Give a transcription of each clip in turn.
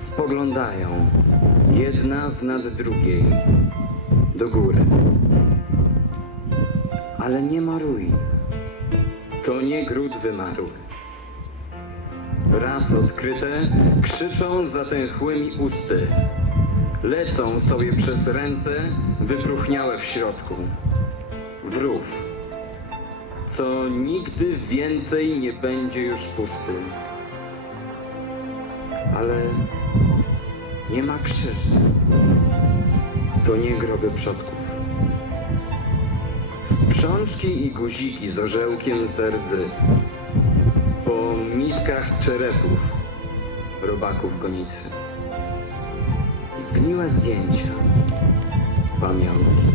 spoglądają jedna z nad drugiej do góry. Ale nie ma. To nie gród wymarłych. Raz odkryte, krzyczą zatęchłymi usty. Lecą sobie przez ręce wypróchniałe w środku. Wrów, co nigdy więcej nie będzie już pusty. Ale nie ma krzyży. To nie groby przodków. Sprzączki i guziki z orzełkiem z rdzy. Po miskach czerepów, robaków gonitwy. Zgniłe zdjęcia, pamiątki.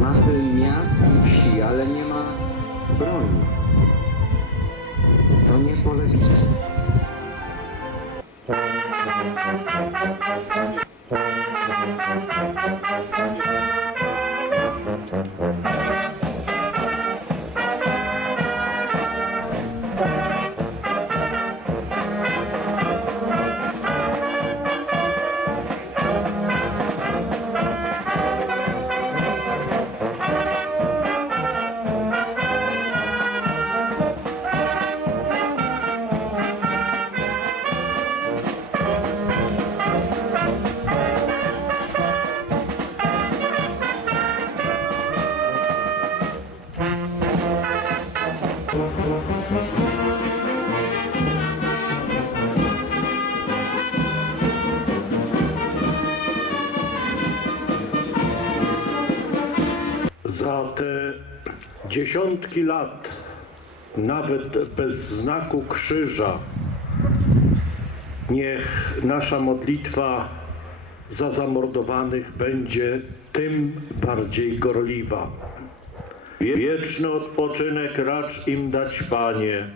Mapy miast i wsi, ale nie ma broni. To nie pole bitwy. Za te dziesiątki lat, nawet bez znaku krzyża, niech nasza modlitwa za zamordowanych będzie tym bardziej gorliwa. Wieczny odpoczynek racz im dać, Panie.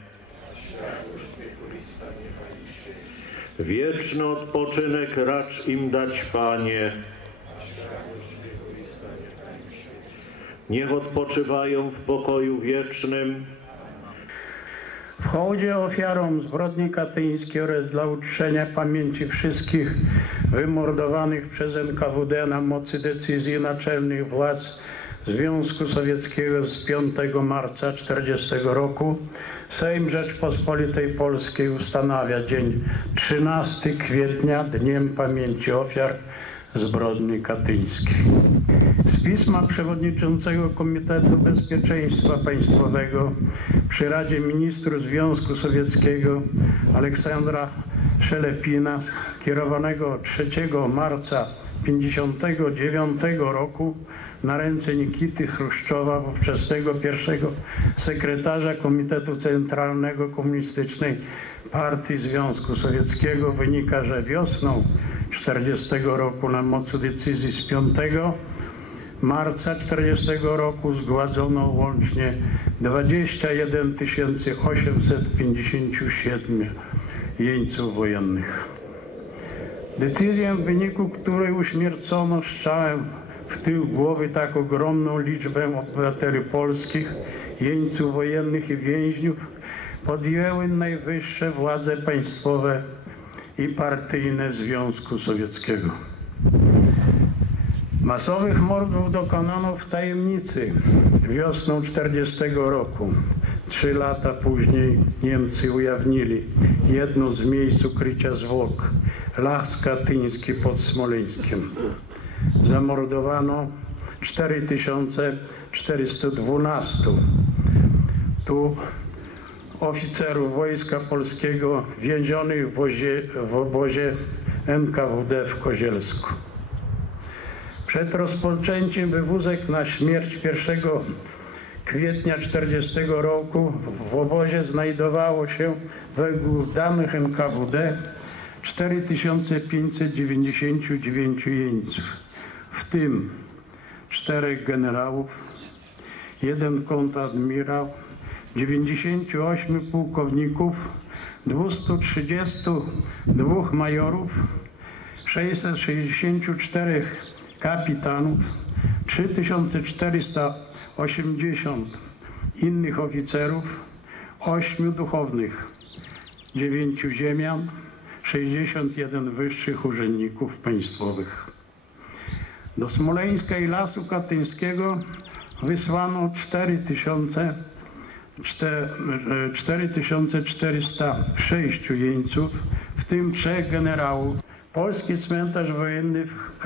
Wieczny odpoczynek racz im dać, Panie. Niech odpoczywają w pokoju wiecznym. W hołdzie ofiarom zbrodni katyńskiej oraz dla uczczenia pamięci wszystkich wymordowanych przez NKWD na mocy decyzji naczelnych władz Związku Sowieckiego z 5 marca 1940 roku Sejm Rzeczpospolitej Polskiej ustanawia dzień 13 kwietnia Dniem Pamięci Ofiar zbrodni katyńskiej. Z pisma przewodniczącego Komitetu Bezpieczeństwa Państwowego przy Radzie Ministrów Związku Sowieckiego Aleksandra Szelepina kierowanego 3 marca 1959 roku na ręce Nikity Chruszczowa, ówczesnego pierwszego sekretarza Komitetu Centralnego Komunistycznej Partii Związku Sowieckiego wynika, że wiosną 1940 roku na mocy decyzji z 5 marca 1940 roku zgładzono łącznie 21 857 jeńców wojennych. Decyzję, w wyniku której uśmiercono strzałem w tył głowy tak ogromną liczbę obywateli polskich, jeńców wojennych i więźniów, podjęły najwyższe władze państwowe i partyjne Związku Sowieckiego. Masowych mordów dokonano w tajemnicy wiosną 1940 roku. Trzy lata później Niemcy ujawnili jedno z miejsc ukrycia zwłok, Las Katyński pod Smoleńskiem. Zamordowano 4412 tu oficerów Wojska Polskiego więzionych w, w obozie NKWD w Kozielsku. Przed rozpoczęciem wywózek na śmierć 1 kwietnia 1940 roku w obozie znajdowało się według danych NKWD 4599 jeńców, w tym czterech generałów, jeden kontradmirał, 98 pułkowników, 232 majorów, 664 kapitanów, 3480 innych oficerów, 8 duchownych, 9 ziemian, 61 wyższych urzędników państwowych. Do Smoleńska i Lasu Katyńskiego wysłano 4000 czte- e, 4406 jeńców, w tym trzech generałów. Polski cmentarz wojenny w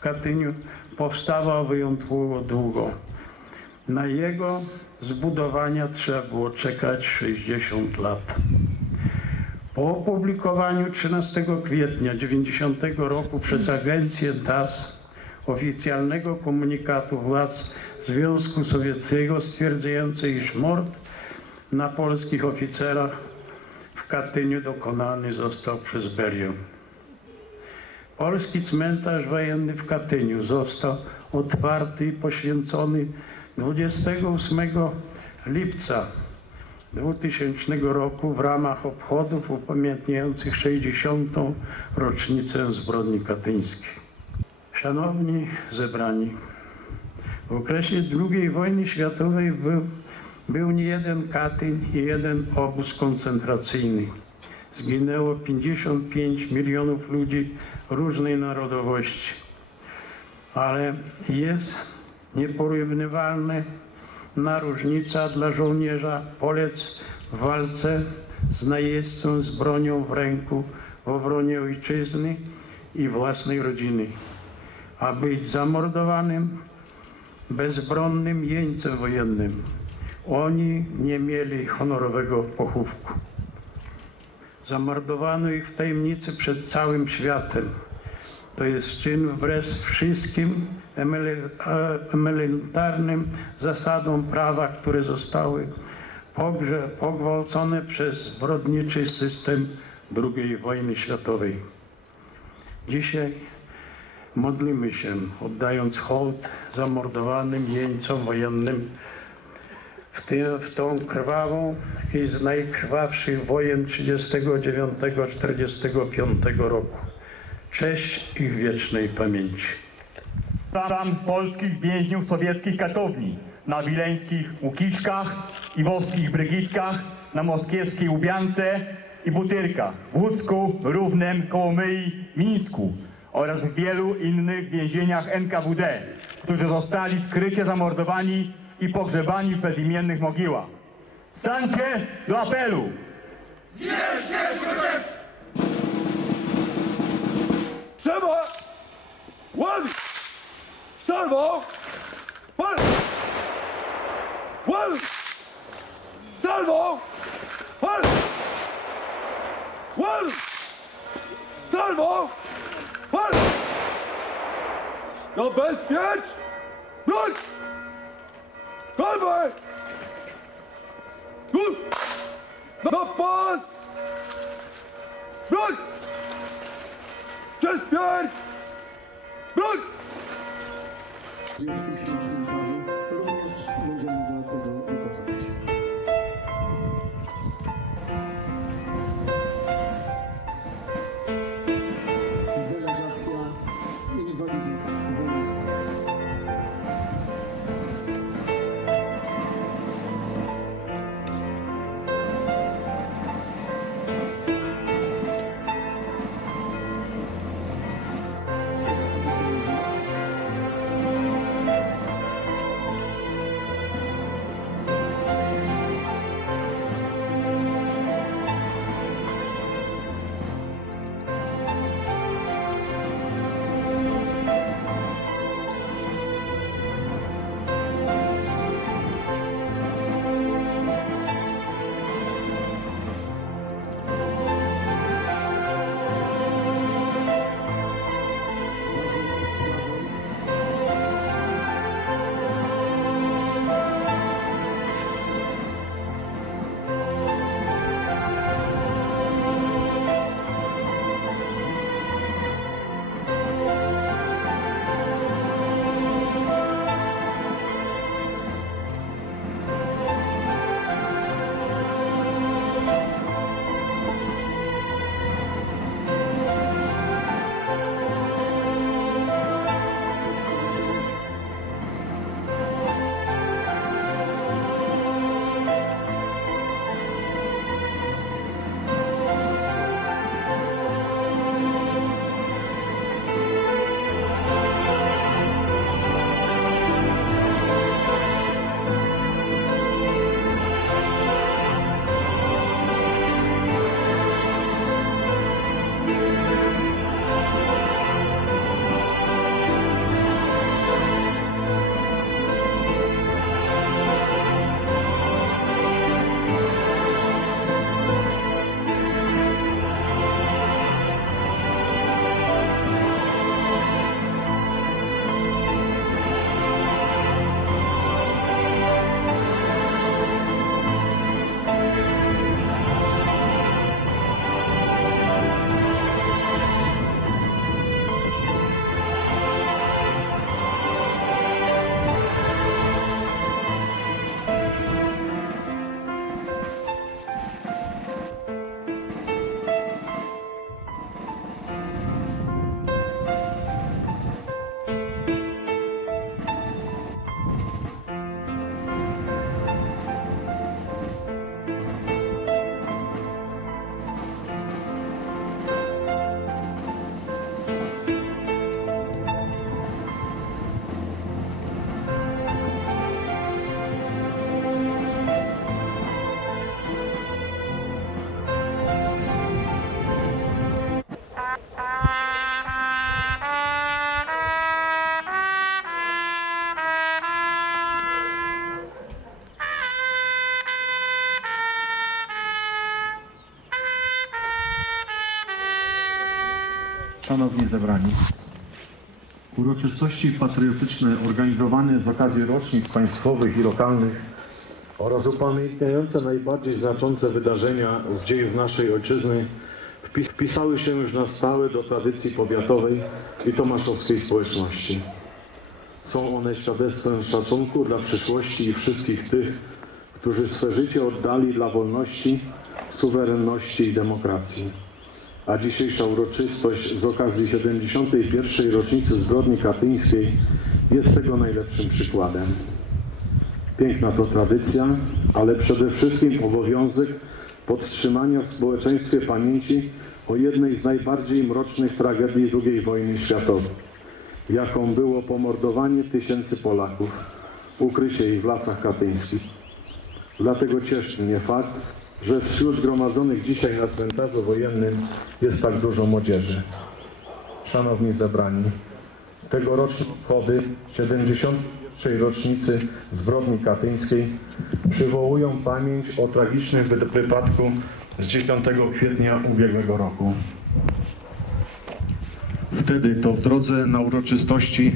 Katyniu powstawał wyjątkowo długo. Na jego zbudowania trzeba było czekać 60 lat. Po opublikowaniu 13 kwietnia 90 roku przez agencję DAS oficjalnego komunikatu władz Związku Sowieckiego stwierdzającej, iż mord na polskich oficerach w Katyniu dokonany został przez Berię. Polski cmentarz wojenny w Katyniu został otwarty i poświęcony 28 lipca 2000 roku w ramach obchodów upamiętniających 60. rocznicę zbrodni katyńskiej. Szanowni zebrani, w okresie II wojny światowej był, był nie jeden i jeden obóz koncentracyjny. Zginęło 55 milionów ludzi różnej narodowości. Ale jest nieporównywalna różnica dla żołnierza polec w walce z najeźdźcą z bronią w ręku w obronie ojczyzny i własnej rodziny, a być zamordowanym bezbronnym jeńcem wojennym. Oni nie mieli honorowego pochówku. Zamordowano ich w tajemnicy przed całym światem. To jest czyn wbrew wszystkim elementarnym zasadom prawa, które zostały pogrze- pogwałcone przez zbrodniczy system II wojny światowej. Dzisiaj modlimy się, oddając hołd zamordowanym jeńcom wojennym w, tę- w tą krwawą i z najkrwawszych wojen 39-45 roku. Cześć ich wiecznej pamięci. Stan polskich więźniów sowieckich katowni na wileńskich Łukiszkach i wowskich Brygitkach, na moskiewskiej Łubiance i Butyrkach, w Łódzku, Równem, Kołomyi, Mińsku oraz w wielu innych więzieniach NKWD, którzy zostali skrycie zamordowani i pogrzebani w bezimiennych mogiłach. Stańcie do apelu! Trzeba! One! Salvo! One! One! Salvo! Do bezpiecz! Broń! Konwoj! Już! Na pas! Broń! Przez pierś! Broń! również będziemy do tego Szanowni zebrani, uroczystości patriotyczne organizowane z okazji rocznic państwowych i lokalnych oraz upamiętniające najbardziej znaczące wydarzenia z dziejów naszej ojczyzny wpis- wpisały się już na stałe do tradycji powiatowej i tomaszowskiej społeczności. Są one świadectwem szacunku dla przyszłości i wszystkich tych, którzy swe życie oddali dla wolności, suwerenności i demokracji. A dzisiejsza uroczystość z okazji 71. rocznicy zbrodni katyńskiej jest tego najlepszym przykładem. Piękna to tradycja, ale przede wszystkim obowiązek podtrzymania w społeczeństwie pamięci o jednej z najbardziej mrocznych tragedii II wojny światowej, jaką było pomordowanie tysięcy Polaków, ukrycie ich w lasach katyńskich. Dlatego cieszy mnie fakt, że wśród zgromadzonych dzisiaj na cmentarzu wojennym jest tak dużo młodzieży. Szanowni zebrani, tegoroczne obchody 71. rocznicy zbrodni katyńskiej przywołują pamięć o tragicznym wy- wypadku z 10 kwietnia ubiegłego roku. Wtedy to w drodze na uroczystości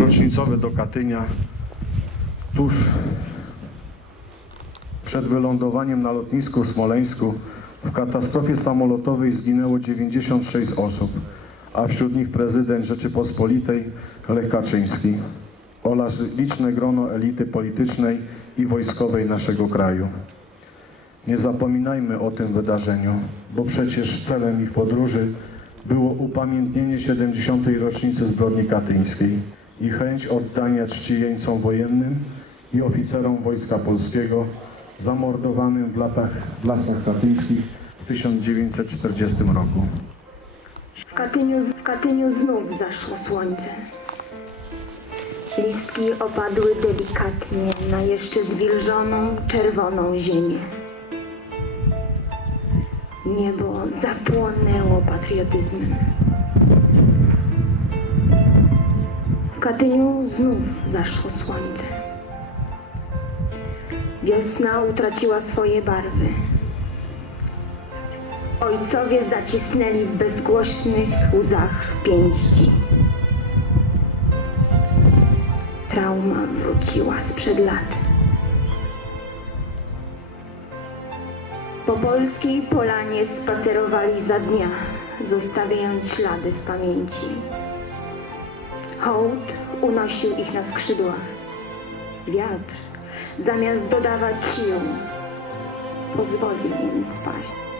rocznicowe do Katynia tuż przed wylądowaniem na lotnisku w Smoleńsku w katastrofie samolotowej zginęło 96 osób, a wśród nich prezydent Rzeczypospolitej Lech Kaczyński oraz liczne grono elity politycznej i wojskowej naszego kraju. Nie zapominajmy o tym wydarzeniu, bo przecież celem ich podróży było upamiętnienie 70. rocznicy zbrodni katyńskiej i chęć oddania czci jeńcom wojennym i oficerom Wojska Polskiego zamordowanym w, latach, w lasach katyńskich w 1940 roku. W Katyniu, w znów zaszło słońce. Listki opadły delikatnie na jeszcze zwilżoną, czerwoną ziemię. Niebo zapłonęło patriotyzmem. W Katyniu znów zaszło słońce. Wiosna utraciła swoje barwy. Ojcowie zacisnęli w bezgłośnych łzach pięści. Trauma wróciła sprzed lat. Po polskiej polanie spacerowali za dnia, zostawiając ślady w pamięci. Hołd unosił ich na skrzydłach. Wiatr, zamiast dodawać sił, pozwolił im spaść.